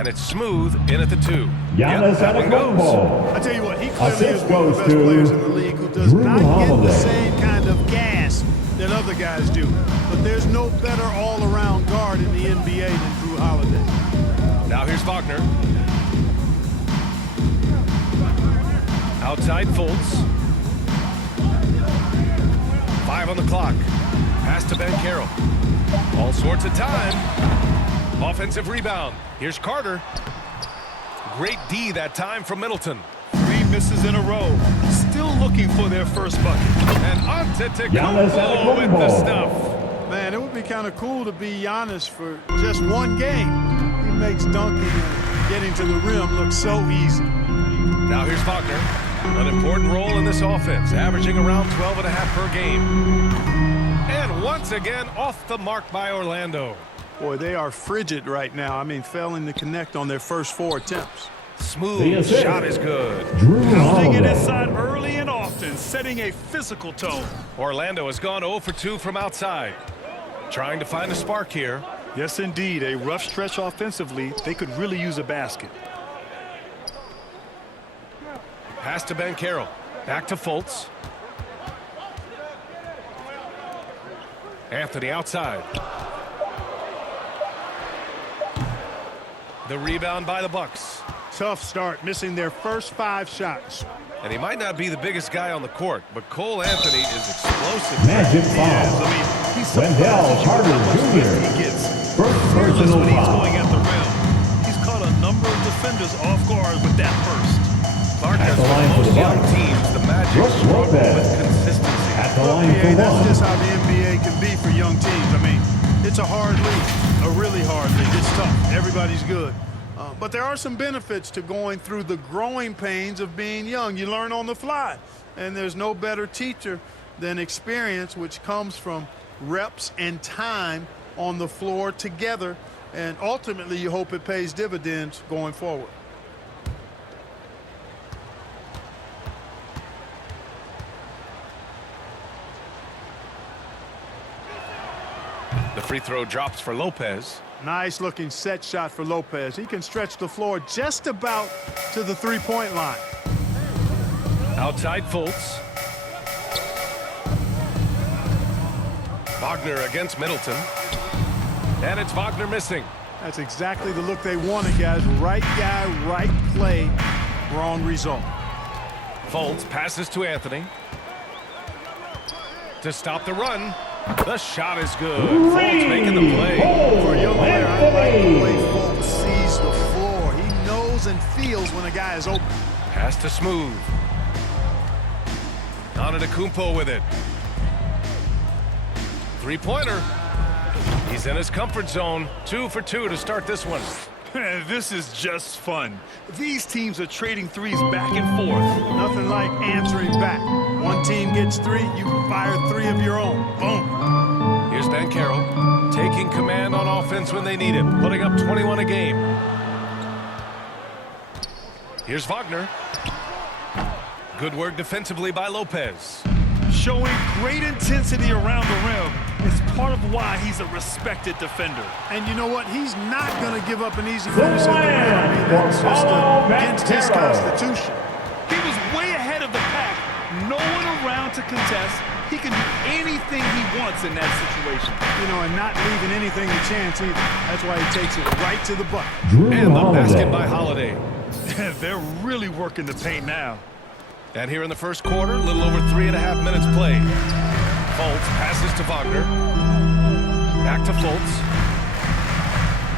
And it's smooth in at the 2. Giannis that one goes. I tell you what, he clearly is one of the best players in the league who does not get the same kind of gas that other guys do. But there's no better all-around guard in the NBA than Drew Holiday. Now here's Wagner. Outside Fultz. 5 on the clock. Pass to Ben Carroll. All sorts of time. Offensive rebound. Here's Carter. Great D that time from Middleton. 3 misses in a row. Still looking for their first bucket. And Antetokounmpo with the stuff. Man, it would be kind of cool to be Giannis for just one game. He makes dunking and getting to the rim look so easy. Now here's Wagner. An important role in this offense, averaging around 12.5 per game. And once again, off the mark by Orlando. Boy, they are frigid right now. I mean, failing to connect on their first 4 attempts. Smooth shot is good. Pounding it inside early and often, setting a physical tone. Orlando has gone 0 for 2 from outside. Trying to find a spark here. Yes, indeed. A rough stretch offensively. They could really use a basket. Pass to Ben Carroll. Back to Fultz. Anthony outside. The rebound by the Bucks. Tough start, missing their first 5 shots. And he might not be the biggest guy on the court, but Cole Anthony is explosive. Magic foul. Wendell Carter Jr. First personal when he's foul. going at the rim. He's caught a number of defenders off guard with that burst. Clark At has the line for most the young Bucks. teams. The Magic Brooks struggle Lopez. with consistency. At the line for That's one. just how the NBA can be for young teams. I mean, it's a hard league, a really hard league. It's tough. Everybody's good. But there are some benefits to going through the growing pains of being young. You learn on the fly. And there's no better teacher than experience, which comes from reps and time on the floor together. And ultimately, you hope it pays dividends going forward. The free throw drops for Lopez. Nice looking set shot for Lopez. He can stretch the floor just about to the three-point line. Outside Fultz. Wagner against Middleton. And it's Wagner missing. That's exactly the look they wanted, guys. Right guy, right play, wrong result. Fultz passes to Anthony. To stop the run. The shot is good. Fultz making the play. For a young player, I like the way Fultz sees the floor. He knows and feels when a guy is open. Pass to Smooth. Antetokounmpo with it. Three-pointer. He's in his comfort zone. 2 for 2 to start this one. This is just fun. These teams are trading threes back and forth. Nothing like answering back. One team gets 3, you fire 3 of your own. Boom. Here's Ben Carroll, taking command on offense when they need it, putting up 21 a game. Here's Wagner. Good work defensively by Lopez. Showing great intensity around the rim. It's part of why he's a respected defender. And you know what? He's not going to give up an easy finish at the rim. I mean, that's just against his constitution. He was way ahead of the pack. No one around to contest. He can do anything he wants in that situation. You know, and not leaving anything to chance either. That's why he takes it right to the bucket. And the basket by Holiday. They're really working the paint now. And here in the first quarter, a little over 3.5 minutes played. Fultz passes to Wagner. Back to Fultz.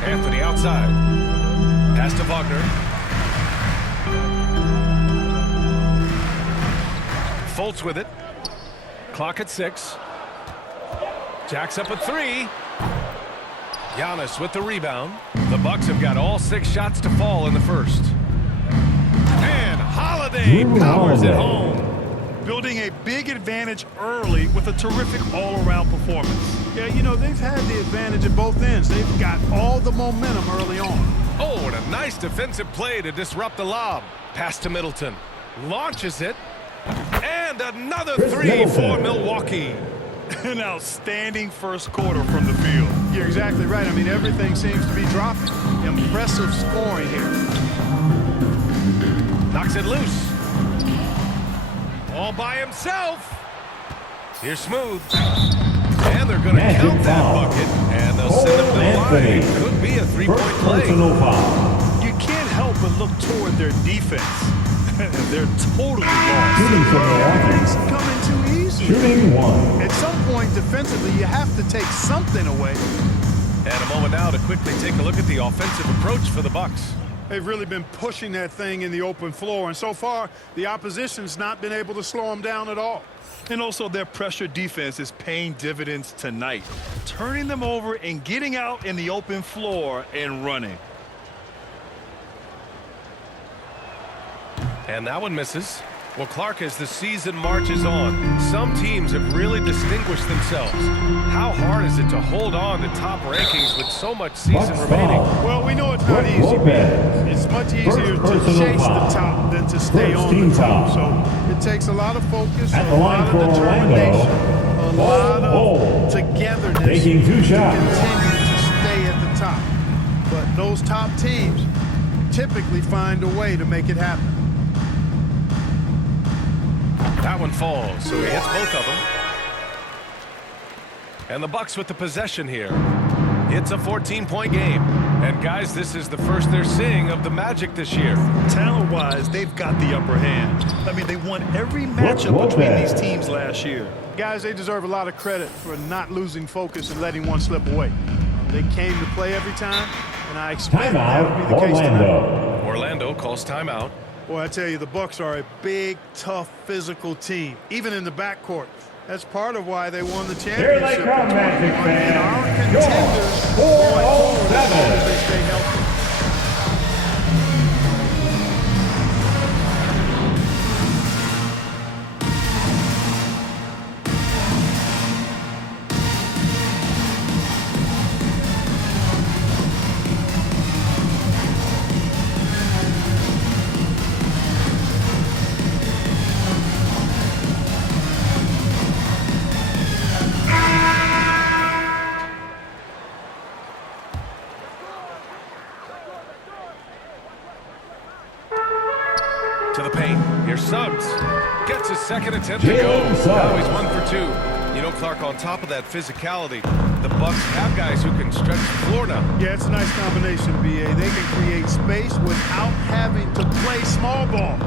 Anthony outside. Pass to Wagner. Fultz with it. Clock at 6. Jacks up a 3. Giannis with the rebound. The Bucks have got all 6 shots to fall in the first. And Holiday powers it home. Building a big advantage early with a terrific all-around performance. Yeah, you know, they've had the advantage at both ends. They've got all the momentum early on. Oh, and a nice defensive play to disrupt the lob. Pass to Middleton. Launches it. And another 3 for Milwaukee. An outstanding first quarter from the field. You're exactly right. I mean, everything seems to be dropping. Impressive scoring here. Knocks it loose. All by himself. Here's Smooth. And they're going to Magic count that foul. bucket. And they'll send him to the line. It could be a three-point First play. personal foul. You can't help but look toward their defense. They're totally lost. Shooting from It's Milwaukee. coming too easy. Shooting one. At some point, defensively, you have to take something away. And a moment now to quickly take a look at the offensive approach for the Bucks. They've really been pushing that thing in the open floor, and so far, the opposition's not been able to slow them down at all. And also their pressure defense is paying dividends tonight. Turning them over and getting out in the open floor and running. And that one misses. Well, Clark, as the season marches on, some teams have really distinguished themselves. How hard is it to hold on to top rankings with so much season Bucks remaining? foul. Well, we know it's not Rick easy. Lopez. It's much easier to personal chase the foul. top than to stay First on team the top. foul. So it takes a lot of focus, At a the line lot for of determination, Orlando, a lot Bol. of togetherness Taking two to shots. continue to stay at the top. But those top teams typically find a way to make it happen. That one falls, so he hits both of them. And the Bucks with the possession here. It's a 14-point game. And guys, this is the first they're seeing of the Magic this year. Talent-wise, they've got the upper hand. I mean, they won every matchup between these teams last year. Guys, they deserve a lot of credit for not losing focus and letting one slip away. They came to play every time, and I expect that will be Timeout, the case tonight. Orlando. Orlando calls timeout. Boy, I tell you, the Bucks are a big, tough, physical team, even in the backcourt. That's part of why they won the Here championship. they come, Magic And our fans. contenders Your going forward as long 407. as they stay healthy. To the paint. Here's Suggs. Gets his second attempt to go. Jalen Suggs. Now he's 1 for 2. You know, Clark, on top of that physicality, the Bucks have guys who can stretch the floor now. Yeah, it's a nice combination, B.A. They can create space without having to play small ball.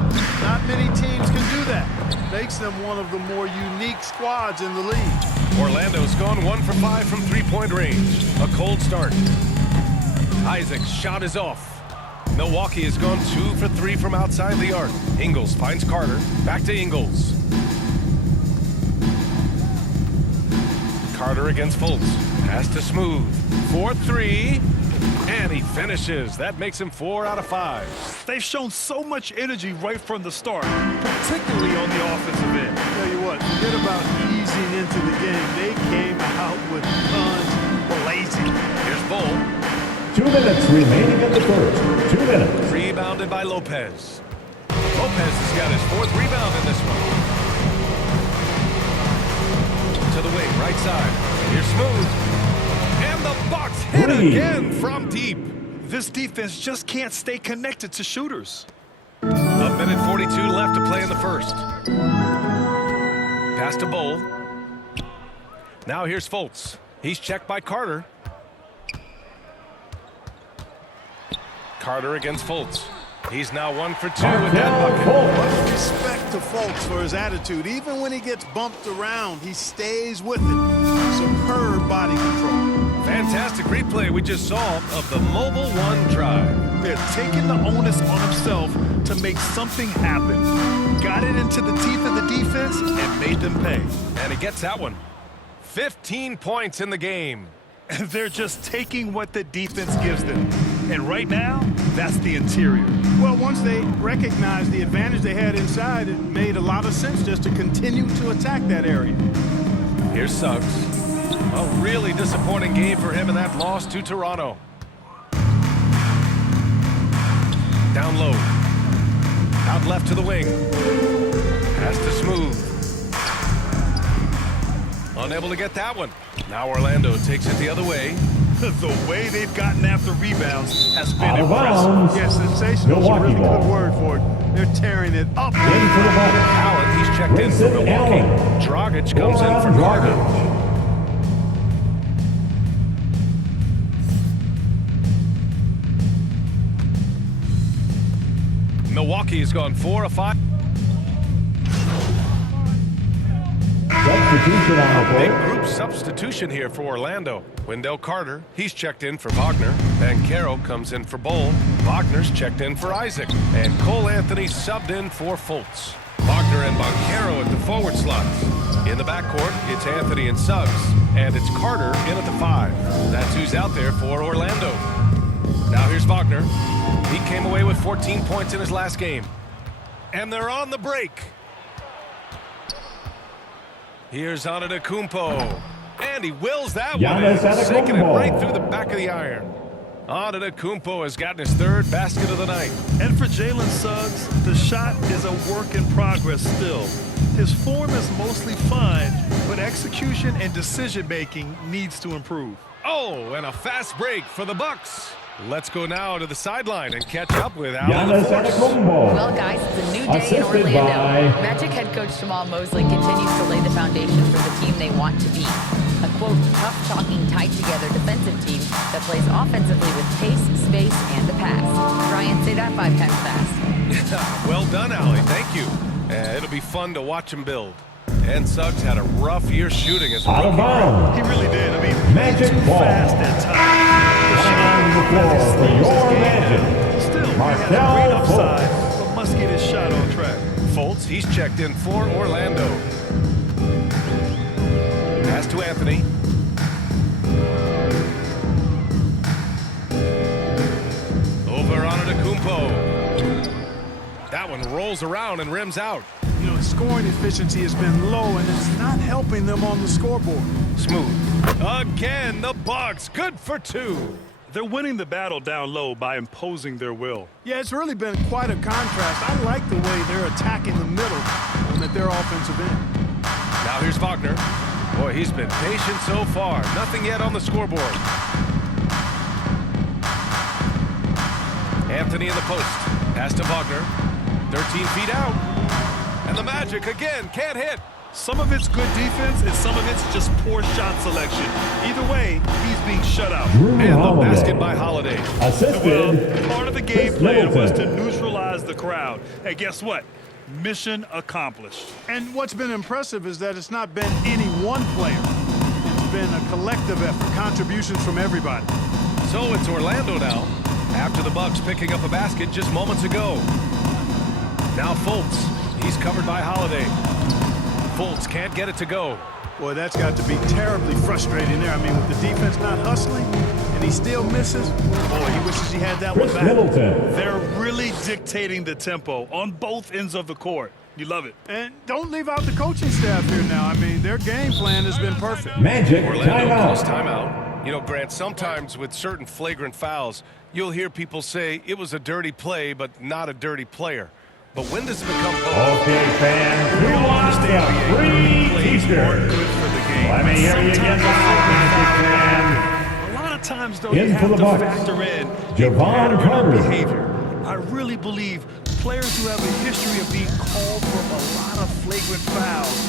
Not many teams can do that. Makes them one of the more unique squads in the league. Orlando's gone 1 for 5 from three-point range. A cold start. Isaac's shot is off. Milwaukee has gone 2 for 3 from outside the arc. Ingles finds Carter. Back to Ingles. Carter against Fultz. Pass to Smooth. 4-3. And he finishes. That makes him 4 out of 5. They've shown so much energy right from the start, particularly on the offensive end. Tell you what, forget about easing into the game. They came out with guns blazing. Here's Bull. 2 minutes remaining in the first. 2 minutes. Rebounded by Lopez. Lopez has got his 4th rebound in this one. To the wing, right side. Here's Smooth. And the Bucks hit Three. again from deep. This defense just can't stay connected to shooters. A minute 42 left to play in the first. Pass to Bull. Now here's Fultz. He's checked by Carter. Carter against Fultz. He's now 1 for 2 with that bucket. Much respect to Fultz for his attitude. Even when he gets bumped around, he stays with it. Superb body control. Fantastic replay we just saw of the Mobile One drive. They're taking the onus on himself to make something happen. Got it into the teeth of the defense and made them pay. And he gets that one. 15 points in the game. And they're just taking what the defense gives them. And right now, that's the interior. Well, once they recognized the advantage they had inside, it made a lot of sense just to continue to attack that area. Here's Suggs. A really disappointing game for him in that loss to Toronto. Down low. Out left to the wing. Pass to Smooth. Unable to get that one. Now Orlando takes it the other way. The way they've gotten after rebounds has been Out of impressive. bounds. Yeah, sensational is a really Milwaukee ball. good word for it. They're tearing it up. Into the box. Allen, he's checked in for Grayson Milwaukee. Allen. Dragic comes in for Goran Carter. Dragic. Milwaukee has gone 4 of 5. Substitution on the Big court. group substitution here for Orlando. Wendell Carter, he's checked in for Wagner. Banchero comes in for Bull. Wagner's checked in for Isaac. And Cole Anthony subbed in for Fultz. Wagner and Banchero at the forward slots. In the backcourt, it's Anthony and Suggs. And it's Carter in at the 5. That's who's out there for Orlando. Now here's Wagner. He came away with 14 points in his last game. And they're on the break. Here's Antetokounmpo. And he wills that one Giannis in, sinking it Antetokounmpo. right through the back of the iron. Antetokounmpo has gotten his 3rd basket of the night. And for Jalen Suggs, the shot is a work in progress still. His form is mostly fine, but execution and decision-making needs to improve. Oh, and a fast break for the Bucks. Let's go now to the sideline and catch up with Allen Giannis LaForce. Antetokounmpo. Well, guys, it's a new day in Assisted Orlando. by- Magic head coach Jamal Mosley continues to lay the foundation for the team they want to be. A, quote, tough, talking, tight-together defensive team that plays offensively with pace, space, and the pass. Ryan, say that 5 times fast. Well done, Allie. Thank you. It'll be fun to watch him build. And Suggs had a rough year shooting as a Out of rookie. bounds. He really did. I mean, Magic too ball. fast at times. On the floor for your Magic. Still, he has Marcel great upside, Fultz. but must get his shot on track. Fultz, he's checked in for Orlando. Pass to Anthony. Over Antetokounmpo. That one rolls around and rims out. You know, scoring efficiency has been low, and it's not helping them on the scoreboard. Smooth. Again, the Bucks. Good for 2. They're winning the battle down low by imposing their will. Yeah, it's really been quite a contrast. I like the way they're attacking the middle and at their offensive end. Now here's Wagner. Boy, he's been patient so far. Nothing yet on the scoreboard. Anthony in the post. Pass to Wagner. 13 feet out. And the Magic again can't hit. Some of it's good defense, and some of it's just poor shot selection. Either way, he's being shut out. Drew And the Holiday. basket by Holiday. Assisted. Well, part of the game Chris plan was to Middleton. neutralize the crowd. And guess what? Mission accomplished. And what's been impressive is that it's not been any one player. It's been a collective effort, contributions from everybody. So it's Orlando now. After the Bucks picking up a basket just moments ago. Now Fultz. He's covered by Holiday. Fultz can't get it to go. Boy, that's got to be terribly frustrating there. I mean, with the defense not hustling and he still misses, boy, he wishes he had that one Chris back. Middleton. They're really dictating the tempo on both ends of the court. You love it. And don't leave out the coaching staff here now. I mean, their game plan has been perfect. Magic Orlando calls timeout. timeout. You know, Grant, sometimes with certain flagrant fouls, you'll hear people say it was a dirty play, but not a dirty player. But when does it become both? Okay, fans, who wants the free t-shirt? Good for the game. Let me hear you get loud, Magic fans. A lot of times, though, In you for have the to Bucks. factor in Javon pattern of Carter. behavior. I really believe players who have a history of being called for a lot of flagrant fouls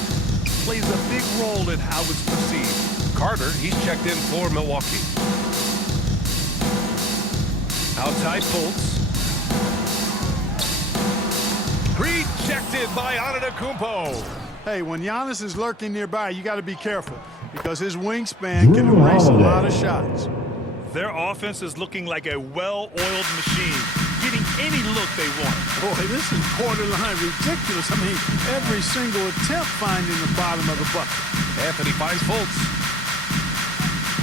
plays a big role in how it's perceived. Carter, he's checked in for Milwaukee. Outside Fultz. Rejected by Antetokounmpo. Hey, when Giannis is lurking nearby, you got to be careful because his wingspan can Drew erase a Holiday. lot of shots. Their offense is looking like a well-oiled machine, getting any look they want. Boy, this is borderline ridiculous. I mean, every single attempt finding the bottom of the bucket. Anthony finds Fultz.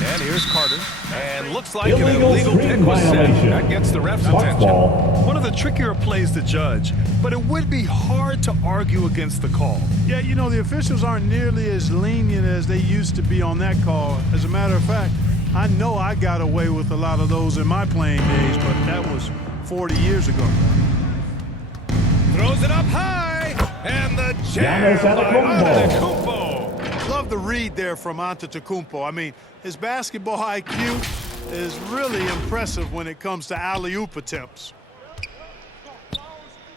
And here's Carter. And looks like Illegal an illegal screen pick was set. violation. That gets the ref's Bucks attention. ball. One of the trickier plays to judge, but it would be hard to argue against the call. Yeah, you know, the officials aren't nearly as lenient as they used to be on that call. As a matter of fact, I know I got away with a lot of those in my playing days, but that was 40 years ago. Throws it up high. And the jam Giannis by Antetokounmpo. Antetokounmpo. Love the read there from Antetokounmpo. I mean, his basketball IQ is really impressive when it comes to alley-oop attempts.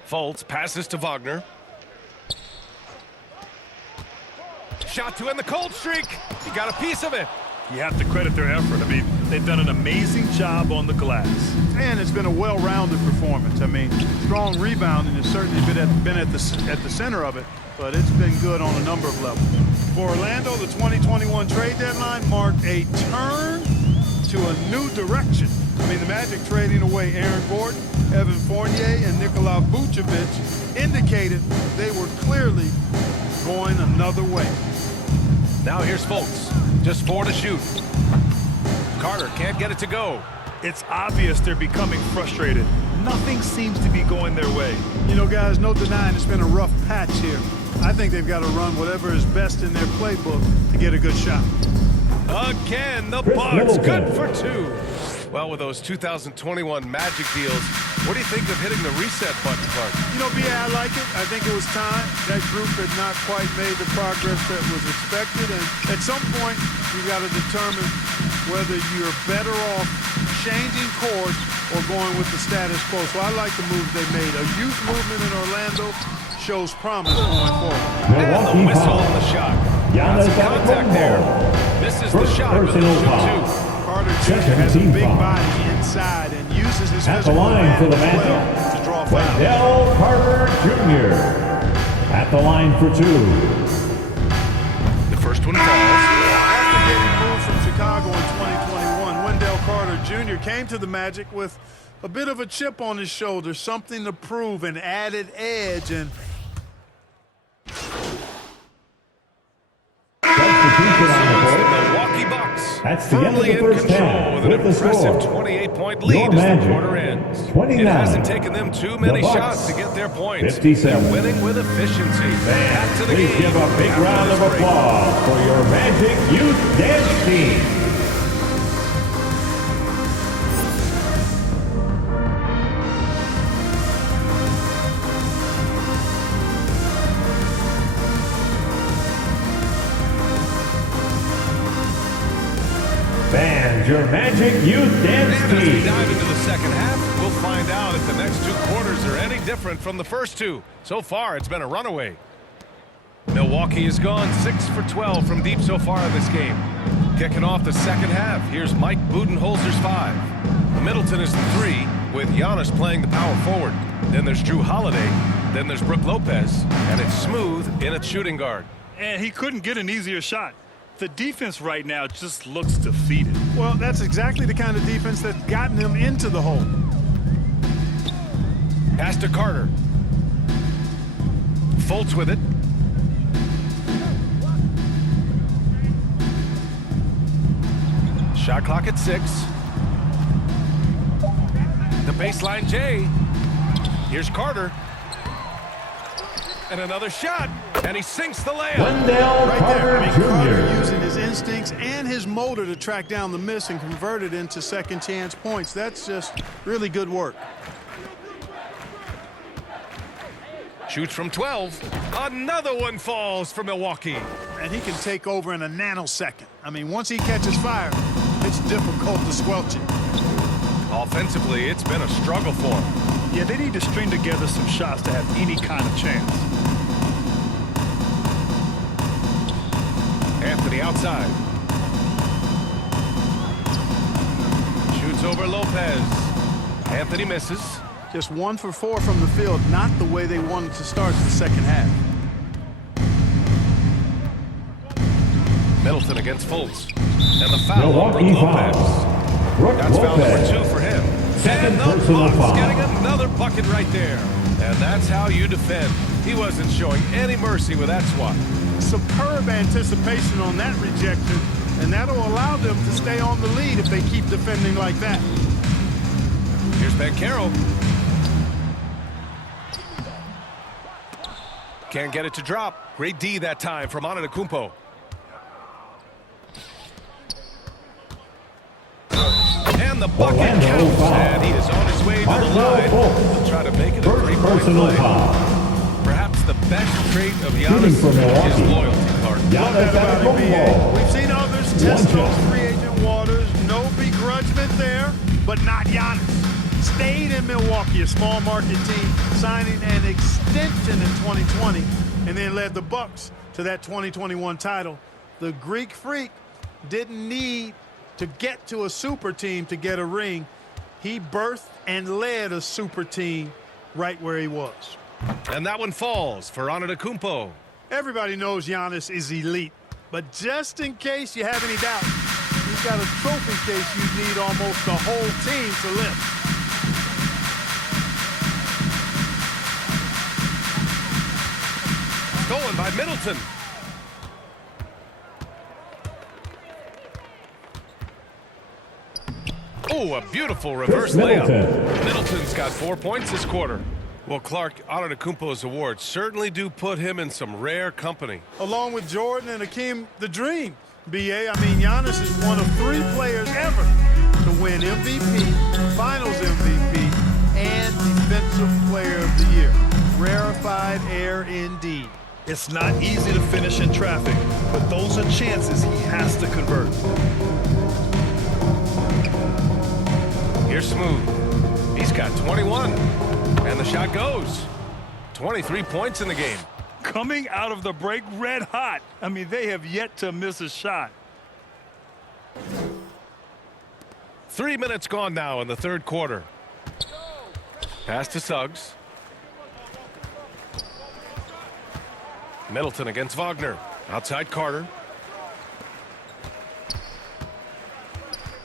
Fultz passes to Wagner. Shot to end the cold streak. He got a piece of it. You have to credit their effort. I mean, they've done an amazing job on the glass. And it's been a well-rounded performance. I mean, strong rebounding has certainly been at the center of it, but it's been good on a number of levels. For Orlando, the 2021 trade deadline marked a turn to a new direction. I mean, the Magic trading away Aaron Gordon, Evan Fournier, and Nikola Vucevic indicated they were clearly going another way. Now here's Fultz. Just 4 to shoot. Carter can't get it to go. It's obvious they're becoming frustrated. Nothing seems to be going their way. You know, guys, no denying it's been a rough patch here. I think they've got to run whatever is best in their playbook to get a good shot. Again, the Bucks good for 2. Well, with those 2021 Magic deals, what do you think of hitting the reset button, Clark? You know, B.A., I like it. I think it was time. That group had not quite made the progress that was expected. And at some point, you got to determine whether you're better off changing course or going with the status quo. So I like the moves they made. A youth movement in Orlando shows promise going forward. And the whistle on the shot. Got some contact there. This is the shot with the shoot 2. Carter Jr. has a big body inside and uses his At the physical line for the advantage Magic, well to draw fouls. Wendell Carter Jr. At the line for 2. The first one falls. After getting moved from Chicago in 2021, Wendell Carter Jr. came to the Magic with a bit of a chip on his shoulder, something to prove, an added edge, and Substitution on the The court. Milwaukee Bucks That's the end of firmly the in first control half with an with the impressive score. 28-point Your lead as the Magic, quarter ends. 29. It hasn't taken them too many The Bucks, shots to get their points. 57. They're winning with efficiency. Back to the Please game. give a big after round of this break. applause for your Magic Youth Dance Team. Fans, your Magic Youth Dance And as we Team. dive into the second half, we'll find out if the next 2 quarters are any different from the first 2. So far, it's been a runaway. Milwaukee has gone 6 for 12 from deep so far in this game. Kicking off the second half, here's Mike Budenholzer's 5. Middleton is the 3, with Giannis playing the power forward. Then there's Drew Holiday. Then there's Brook Lopez. And it's Smooth in at shooting guard. And he couldn't get an easier shot. The defense right now just looks defeated. well, that's exactly the kind of defense that's gotten them into the hole. Pass to Carter. Fultz with it. Shot clock at 6. The baseline J. Here's Carter. And another shot. And he sinks the layup. Wendell Right Carter there. I mean, Carter Jr. using his instincts and his motor to track down the miss and convert it into second chance points. That's just really good work. Shoots from 12. Another one falls for Milwaukee. And he can take over in a nanosecond. I mean, once he catches fire, it's difficult to squelch it. Offensively, it's been a struggle for him. Yeah, they need to string together some shots to have any kind of chance. Anthony outside. Shoots over Lopez. Anthony misses. Just 1 for 4 from the field, not the way they wanted to start the second half. Middleton against Fultz. And the foul on Milwaukee Brook foul. Lopez. Brook That's foul number Lopez. 2 for him. Second And the personal Bucks foul. getting another bucket right there. And that's how you defend. He wasn't showing any mercy with that swat. Superb anticipation on that rejection, and that'll allow them to stay on the lead if they keep defending like that. Here's Banchero. Can't get it to drop. Great D that time from Antetokounmpo. And the bucket Orlando counts. foul. And he is on his way to the Marcel line. Fultz. He'll try to make it a First three-point personal play. foul. Perhaps the best trait of Shooting Giannis for Milwaukee. is loyalty, Clark. Giannis About it, BA. Antetokounmpo. We've seen others One test those shot. free agent waters. No begrudgment. but not Giannis. Stayed in Milwaukee, a small market team, signing an extension in 2020, and then led the Bucks to that 2021 title. The Greek Freak didn't need to get to a super team to get a ring. He birthed and led a super team right where he was. And that one falls for Antetokounmpo. Everybody knows Giannis is elite, but just in case you have any doubt, he's got a trophy case you need almost the whole team to lift. Stolen by Middleton. Oh, a beautiful reverse layup. Middleton's got 4 points this quarter. Well, Clark, Antetokounmpo's awards certainly do put him in some rare company. Along with Jordan and Hakeem the Dream, B.A. I mean, Giannis is one of 3 players ever to win MVP, Finals MVP, and Defensive Player of the Year. Rarefied air indeed. It's not easy to finish in traffic, but those are chances he has to convert. Here's Smooth. He's got 21. And the shot goes. 23 points in the game. Coming out of the break red hot. I mean, they have yet to miss a shot. 3 minutes gone now in the third quarter. Pass to Suggs. Middleton against Wagner. Outside Carter.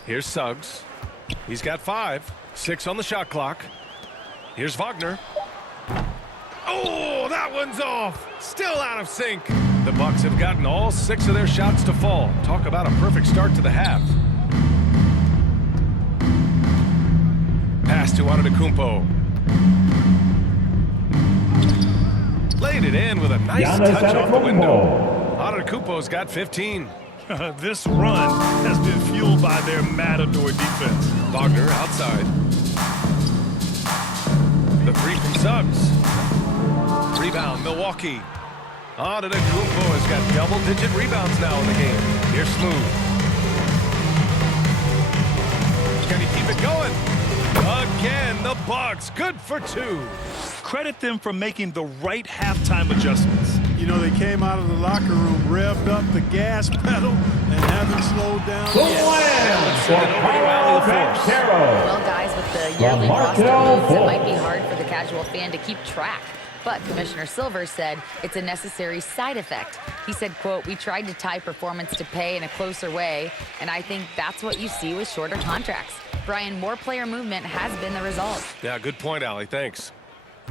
Here's Suggs. He's got 5. 6 on the shot clock. Here's Wagner. Oh, that one's off. Still out of sync. The Bucks have gotten all 6 of their shots to fall. Talk about a perfect start to the half. Pass to Antetokounmpo. Laid it in with a nice touch off the window. Antetokounmpo's got 15. This run has been fueled by their Matador defense. Wagner outside. The 3 from Suggs. Rebound, Milwaukee. Antetokounmpo has got double-digit rebounds now in the game. Here's Smooth. Can he keep it going? Again, the Bucks, good for 2. Credit them for making the right halftime adjustments. You know, they came out of the locker room, revved up the gas pedal, and haven't slowed down yet. Well, guys, with the yearly roster moves, it might be hard for the casual fan to keep track. But Commissioner Silver said it's a necessary side effect. He said, quote, "We tried to tie performance to pay in a closer way, and I think that's what you see with shorter contracts." Brian, more player movement has been the result. Yeah, good point, Allie. Thanks.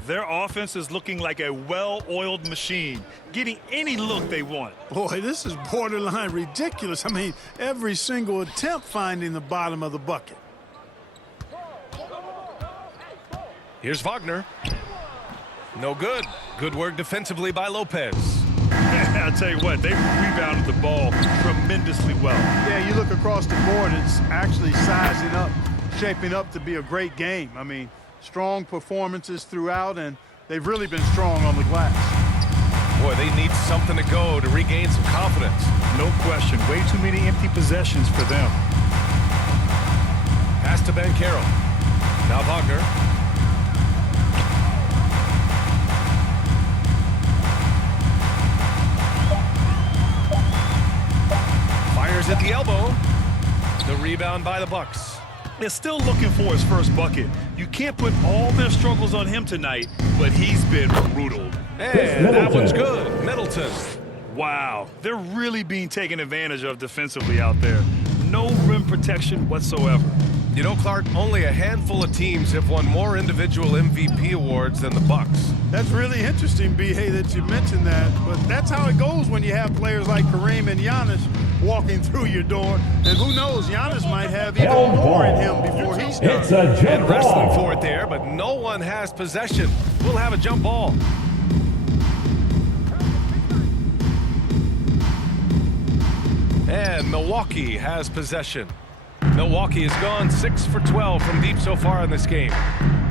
Their offense is looking like a well-oiled machine, getting any look they want. Boy, this is borderline ridiculous. I mean, every single attempt finding the bottom of the bucket. Here's Wagner. No good. Good work defensively by Lopez. I'll tell you what, they rebounded the ball tremendously well. Yeah, you look across the board, it's actually sizing up, shaping up to be a great game. I mean, strong performances throughout, and they've really been strong on the glass. Boy, they need something to go to regain some confidence. No question. Way too many empty possessions for them. Pass to Ben Carroll. Now Wagner. Fires at the elbow. The rebound by the Bucks. They're still looking for his first bucket. You can't put all their struggles on him tonight, but he's been brutal. And that one's good. Middleton. Wow, they're really being taken advantage of defensively out there. No rim protection whatsoever. You know, Clark, only a handful of teams have won more individual MVP awards than the Bucks. That's really interesting, B.A., that you mentioned that. But that's how it goes when you have players like Kareem and Giannis walking through your door. And who knows, Giannis might have even more in him before he starts. And wrestling for it there, but no one has possession. We'll have a jump ball. And Milwaukee has possession. Milwaukee has gone 6 for 12 from deep so far in this game.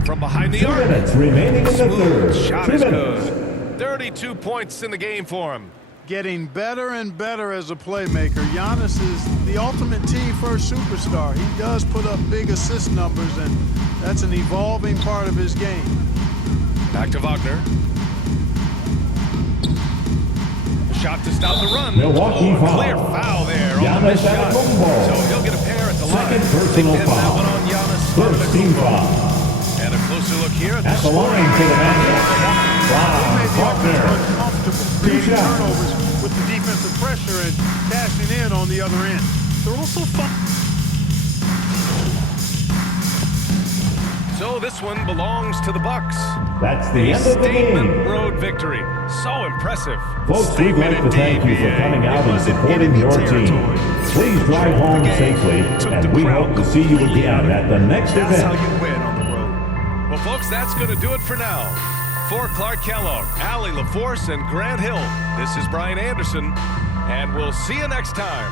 From behind the 2 minutes remaining in the third. Shot is good. 32 points in the game for him. getting better and better as a playmaker. Giannis is the ultimate team-first superstar. He does put up big assist numbers, and that's an evolving part of his game. Back to Wagner. Shot to stop the run. Milwaukee foul. Clear foul there on the Giannis missed shot. Antetokounmpo. So he'll get a pair at the line. Second personal They pin that foul. one on Giannis First team foul. And a closer look here at At the line for the matchup. Made the Wow, offense Wagner. uncomfortable, Two creating shots. turnovers with the defensive pressure and cashing in on the other end. They're also fun. So this one belongs to the Bucks. That's the A end of the statement game. road victory. So impressive. Folks, we'd like to thank you for coming out and supporting your team. Please drive home safely, and we hope to see you again at the next That's how event. you win on the road. Well, folks, that's going to do it for now. For Clark Kellogg, Allie LaForce, and Grant Hill, this is Brian Anderson, and we'll see you next time.